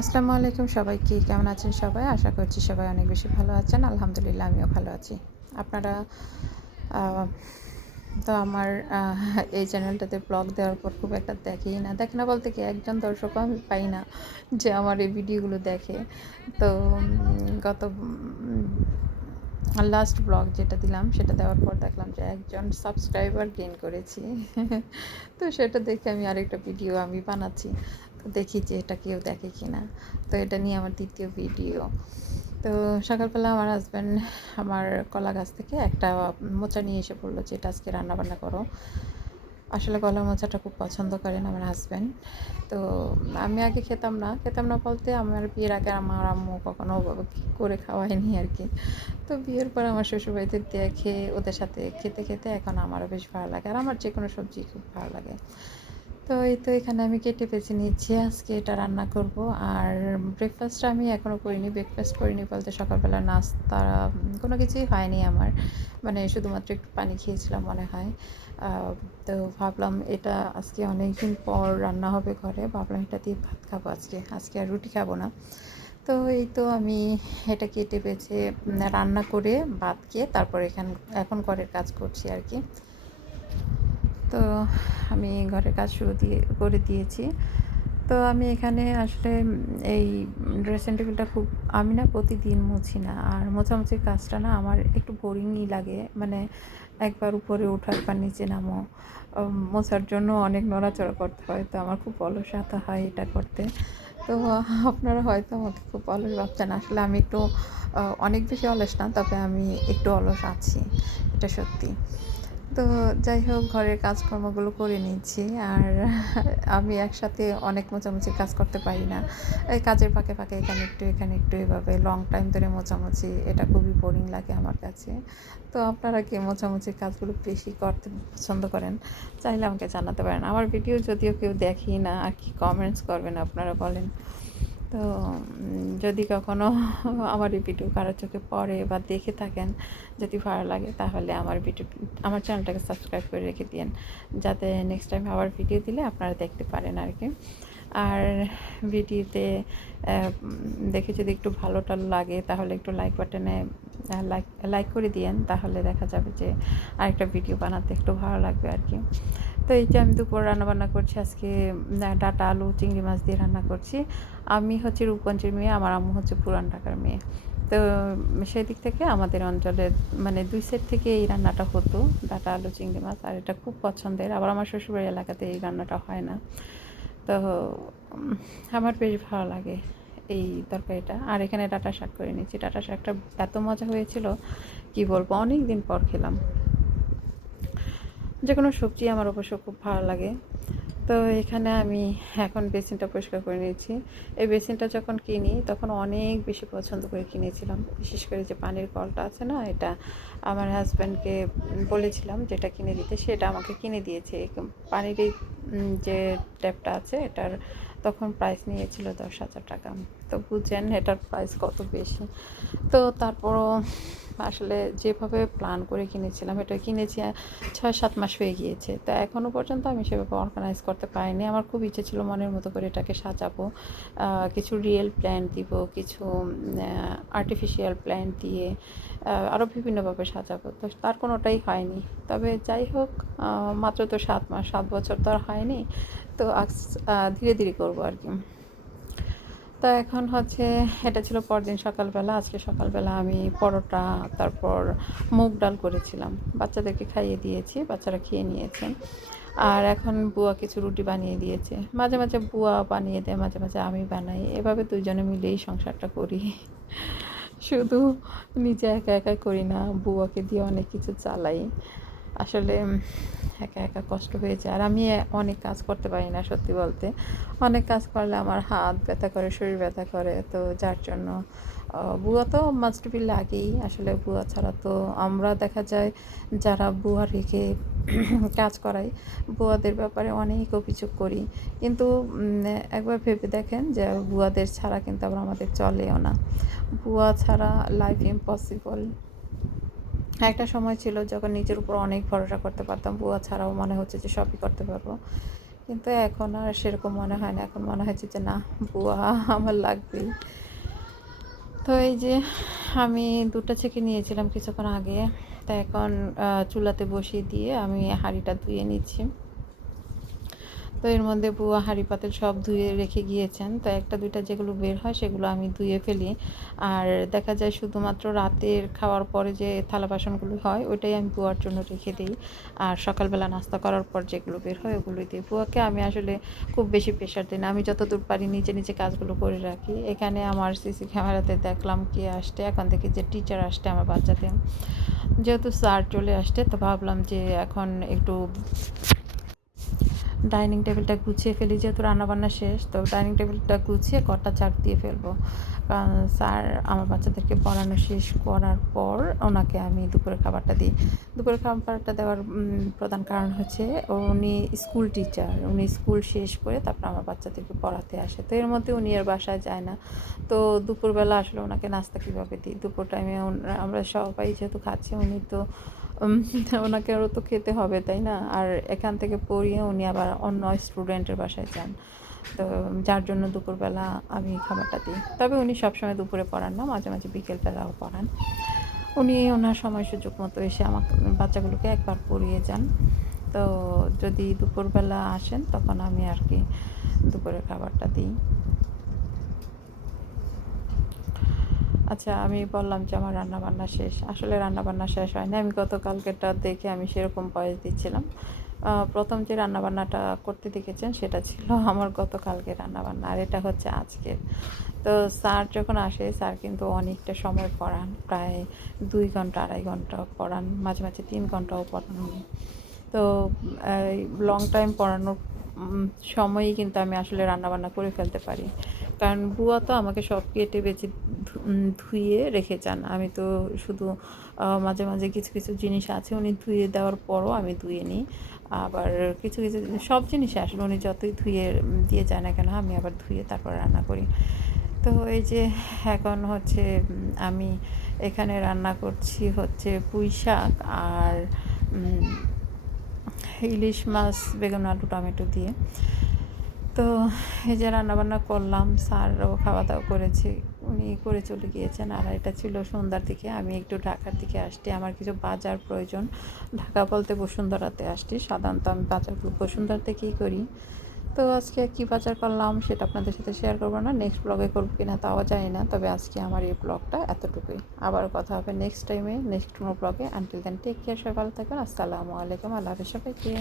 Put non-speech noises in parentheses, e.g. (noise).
আসসালামু আলাইকুম সবাইকে, কেমন আছেন সবাই? আশা করছি সবাই অনেক বেশি ভালো আছেন। আলহামদুলিল্লাহ, আমিও ভালো আছি। আপনারা তো আমার এই চ্যানেলটাতে ব্লগ দেওয়ার পর খুব একটা দেখেই না। দেখে না বলতে কি, একজন দর্শকও আমি পাই না যে আমার এই ভিডিওগুলো দেখে। তো গত লাস্ট ব্লগ যেটা দিলাম, সেটা দেওয়ার পর দেখলাম যে একজন সাবস্ক্রাইবার গেইন করেছি। তো সেটা দেখে আমি আরেকটা ভিডিও আমি বানাচ্ছি। দেখি যে এটা কেউ দেখে কি না তো এটা নিয়ে আমার দ্বিতীয় ভিডিও। তো সকালবেলা আমার হাজব্যান্ড আমার কলা গাছ থেকে একটা মোচা নিয়ে এসে বলল যে, এটা আজকে রান্নাবান্না করো। আসলে কলার মোচাটা খুব পছন্দ করেন আমার হাজব্যান্ড তো আমি আগে খেতাম না। খেতাম না বলতে আমার বিয়ের আগে আমার আম্মু কখনো করে খাওয়ায়নি আর কি তো বিয়ের পর আমার শ্বশুরবাড়িতে দেখে ওদের সাথে খেতে খেতে এখন আমারও বেশ ভালো লাগে। আর আমার যে কোনো সবজি খুব ভালো লাগে। তো এই তো এখানে আমি কেটে বেছে নিচ্ছি আজকে এটা রান্না করব। আর ব্রেকফাস্টটা আমি এখনও করিনি। ব্রেকফাস্ট করিনি বলতে সকালবেলা নাস্তা কোনো কিছুই হয়নি আমার। মানে শুধুমাত্র একটু পানি খেয়েছিলাম মনে হয়। তো ভাবলাম এটা আজকে অনেক দিন পর রান্না হবে ঘরে। ভাবলাম এটা দিয়ে ভাত খাব আজকে। আজকে আর রুটি খাব না। তো এই তো আমি এটা কেটে বেছে রান্না করে ভাত খেয়ে তারপর এখান, এখন ঘরের কাজ করছি আর কি। তো আমি ঘরের কাজ শুরু দিয়ে, করে দিয়েছি। তো আমি এখানে আসলে এই ড্রেসিং টেবিলটা খুব, আমি না প্রতিদিন মুছি না। আর মোছামুছির কাজটা না আমার একটু বোরিংই লাগে। মানে একবার উপরে ওঠো একবার নিচে নামো মোছার জন্য অনেক নড়াচড়া করতে হয়। তো আমার খুব অলসতা হয় এটা করতে। তো আপনারা হয়তো আমাকে খুব অলস ভাবছেন। আসলে আমি একটু অনেক বেশি অলস না, তবে আমি একটু অলস আছি। এটা সত্যি। তো যাই হোক, ঘরের কাজকর্মগুলো করে নিচ্ছি। আর (laughs) আমি একসাথে অনেক মোছামুছির কাজ করতে পারি না। এই কাজের ফাঁকে ফাঁকে এখানে একটু এখানে একটু, এভাবে লং টাইম ধরে মোছামুছি, এটা খুবই বোরিং লাগে আমার কাছে। তো আপনারা কি মোছামুছির কাজগুলো বেশি করতে পছন্দ করেন? চাইলে আমাকে জানাতে পারেন। আমার ভিডিও যদিও কেউ দেখি না, আর কি কমেন্টস করবেন, আপনারা বলেন। তো যদি কখনো আমার এই ভিডিও কারও চোখে পড়ে বা দেখে থাকেন, যদি ভালো লাগে, তাহলে আমার ভিডিও আমার চ্যানেলটাকে সাবস্ক্রাইব করে রেখে দিন যাতে নেক্সট টাইম আবার ভিডিও দিলে আপনারা দেখতে পারেন আর কি আর ভিডিওতে দেখে যদি একটু ভালো টালো লাগে, তাহলে একটু লাইক বাটনে লাইক লাইক করে দিয়েন, তাহলে দেখা যাবে যে আরেকটা ভিডিও বানাতে একটু ভালো লাগবে আর কি। তো এই যে আমি দুপুর রান্না বান্না করছি, আজকে ডাটা, আলু, চিংড়ি মাছ দিয়ে রান্না করছি। আমি হচ্ছে রূপগঞ্জের মেয়ে, আমার আম্মু হচ্ছে পুরান ঢাকার মেয়ে। তো সেই দিক থেকে আমাদের অঞ্চলের মানে দুই সাইড থেকে এই রান্নাটা হতো, ডাটা, আলু, চিংড়ি মাছ, আর এটা খুব পছন্দের। আবার আমার শ্বশুরবাড়ি এলাকাতে এই রান্নাটা হয় না। তো আমার বেশ ভালো লাগে। এই তরকারিটা। আর এখানে ডাটা শাক করে নিয়েছি। ডাটা শাকটা এত মজা হয়েছিল, কি বলব অনেক দিন পর খেলাম। যে কোনো সবজি আমার অবশ্য খুব ভালো লাগে। তো এখানে আমি এখন বেসিনটা পরিষ্কার করে নিয়েছি। এই বেসিনটা যখন কিনি, তখন অনেক বেশি পছন্দ করে কিনেছিলাম। বিশেষ করে যে পানির কলটা আছে না, এটা আমার হাজব্যান্ডকে বলেছিলাম যেটা কিনে দিতে। সেটা আমাকে কিনে দিয়েছে। পানির যে ট্যাপটা আছে, এটার তখন প্রাইস নিয়েছিল দশ হাজার টাকা। তো বুঝছেন এটার প্রাইস কত বেশি? তো তারপরও আসলে যেভাবে প্ল্যান করে কিনেছিলাম, এটা কিনেছি ছয় সাত মাস হয়ে গিয়েছে। তো এখনও পর্যন্ত আমি সেভাবে অর্গানাইজ করতে পারিনি। আমার খুব ইচ্ছে ছিল মনের মতো করে এটাকে সাজাবো। কিছু রিয়েল প্ল্যান্ট দিব, কিছু আর্টিফিশিয়াল প্ল্যান্ট দিয়ে আরও বিভিন্নভাবে সাজাবো। তো তার কোনোটাই হয়নি। তবে যাই হোক মাত্র তো সাত মাস, সাত বছর তো আর হয়নি। তো ধীরে ধীরে করব আর কি। তো এখন হচ্ছে, এটা ছিল পরদিন সকালবেলা, আজকে সকালবেলা আমি পরোটা, তারপর মুগ ডাল করেছিলাম। বাচ্চাদেরকে খাইয়ে দিয়েছি, বাচ্চারা খেয়ে নিয়েছে। আর এখন বুয়া কিছু রুটি বানিয়ে দিয়েছে। মাঝে মাঝে বুয়া বানিয়ে দেয়, মাঝে মাঝে আমি বানাই। এভাবে দুইজনে মিলেই সংসারটা করি। শুধু নিজে একা একা করি না, বুয়াকে দিয়ে অনেক কিছু চালাই। আসলে একা একা কষ্ট হয়ে যায় আর আমি অনেক কাজ করতে পারি না, সত্যি বলতে। অনেক কাজ করলে আমার হাত ব্যথা করে, শরীর ব্যথা করে। তো যার জন্য বুয়া তো মাস্ট বি লাগেই। আসলে বুয়া ছাড়া তো আমরা দেখা যায় যারা বুয়া রেখে (clears throat) কাজ করাই, বুয়াদের ব্যাপারে অনেক অভিযোগ করি। কিন্তু একবার ভেবে দেখেন যে বুয়াদের ছাড়া কিন্তু আবার আমাদের চলেও না। বুয়া ছাড়া লাইফ ইম্পসিবল একটা সময় ছিল যখন নিজের উপর অনেক ভরসা করতে পারতাম বুয়া ছাড়াও মনে হচ্ছে যে সবই করতে পারব। কিন্তু এখন আর সেরকম মনে হয় না। এখন মনে হচ্ছে যে না বুয়া আমার লাগবেই। তো এই যে আমি দুটো ছেঁকে নিয়েছিলাম কিছুক্ষণ আগে। তা এখন চুলাতে বসিয়ে দিয়ে আমি হাঁড়িটা ধুয়ে নিচ্ছি। তো এর মধ্যে পুয়া হাঁড়ি পাতিল সব ধুয়ে রেখে গিয়েছেন। তো একটা দুইটা যেগুলো বের হয় সেগুলো আমি ধুয়ে ফেলি। আর দেখা যায় শুধুমাত্র রাতের খাওয়ার পরে যে থালা বাসনগুলো হয়, ওইটাই আমি বুয়ার জন্য রেখে দিই। আর সকালবেলা নাস্তা করার পর যেগুলো বের হয় ওগুলোই দিই। পুয়াকে আমি আসলে খুব বেশি প্রেশার দিই না। আমি যতদূর পারি নিজে নিজে কাজগুলো করে রাখি। এখানে আমার সিসি ক্যামেরাতে দেখলাম কে আসতে এখন থেকে যে টিচার আসতে আমার বাচ্চাতে। যেহেতু স্যার চলে আসতে তো ভাবলাম যে এখন একটু ডাইনিং টেবিলটা গুছিয়ে ফেলি, যেহেতু রান্নাবান্না শেষ, তো ডাইনিং টেবিলটা গুছিয়ে কটা চার দিয়ে ফেলব। কারণ স্যার আমার বাচ্চাদেরকে পড়ানো শেষ করার পর ওনাকে আমি দুপুরের খাবারটা দিই। দুপুরের খাবারটা দেওয়ার প্রধান কারণ হচ্ছে উনি স্কুল টিচার, উনি স্কুল শেষ করে তারপর আমার বাচ্চাদেরকে পড়াতে আসে। তো এর মধ্যে উনি আর বাসায় যায় না। তো দুপুরবেলা আসলে ওনাকে নাস্তা কীভাবে দিই? দুপুর টাইমে আমরা সবাই যেহেতু খাচ্ছি, উনি তো (laughs) ওনাকে আরও তো খেতে হবে, তাই না? আর এখান থেকে পড়িয়ে উনি আবার অন্য স্টুডেন্টের বাসায় যান। তো যার জন্য দুপুরবেলা আমি খাবারটা দিই। তবে উনি সবসময় দুপুরে পড়ান না, মাঝে মাঝে বিকেলবেলাও পড়ান। উনি ওনার সময় সুযোগ মতো এসে আমাকে, বাচ্চাগুলোকে একবার পড়িয়ে যান। তো যদি দুপুরবেলা আসেন, তখন আমি আর কি দুপুরের খাবারটা দিই। আচ্ছা আমি বললাম যে আমার রান্না বান্না শেষ। আসলে রান্না বান্না শেষ হয়নি। আমি গতকালকেটা দেখে আমি সেরকম ভয়েস দিচ্ছিলাম। প্রথম যে রান্না বান্নাটা করতে দেখেছেন, সেটা ছিল আমার গতকালকে রান্না বান্না আর এটা হচ্ছে আজকের। তো স্যার যখন আসে, স্যার কিন্তু অনেকটা সময় পড়ান, প্রায় দুই ঘণ্টা, আড়াই ঘণ্টা পড়ান, মাঝে মাঝে তিন ঘন্টাও পড়ান উনি। তো লং টাইম পড়ানোর সময়ই কিন্তু আমি আসলে রান্নাবান্না করে ফেলতে পারি। কারণ বুয়া তো আমাকে সব কেটে বেঁচে ধুয়ে রেখে যান। আমি তো শুধু মাঝে মাঝে কিছু কিছু জিনিস আছে উনি ধুয়ে দেওয়ার পরও আমি ধুয়ে নিই। আবার কিছু কিছু সব জিনিস আসলে উনি যতই ধুয়ে দিয়ে যায় না কেন, আমি আবার ধুয়ে তারপর রান্না করি। তো এই যে এখন হচ্ছে আমি এখানে রান্না করছি হচ্ছে পুঁই শাক আর ইলিশ মাছ, বেগুন, আলু, টমেটো দিয়ে। তো এই যে রান্নাবান্না করলাম, স্যারও খাওয়া দাওয়া করেছে। উনি করে চলে গিয়েছেন আর এটা ছিল সন্ধ্যার দিকে। আমি একটু ঢাকার দিকে আসছি। আমার কিছু বাজার প্রয়োজন। ঢাকা বলতে বসুন্ধরাতে আসছি। সাধারণত আমি বাজারগুলো বসুন্ধরা থেকেই করি। তো আজকে কী বাজার করলাম সেটা আপনাদের সাথে শেয়ার করব না। নেক্সট ব্লগে করব কিনা তাও জানি না। তবে আজকে আমার এই ব্লগটা এতটুকুই। আবার কথা হবে নেক্সট টাইমে নেক্সট কোনো ব্লগে আনটিল দেন টেক কেয়ার সবাই ভালো থাকবেন আসসালামু আলাইকুম। আল্লাহ হাফেজ সবাইকে।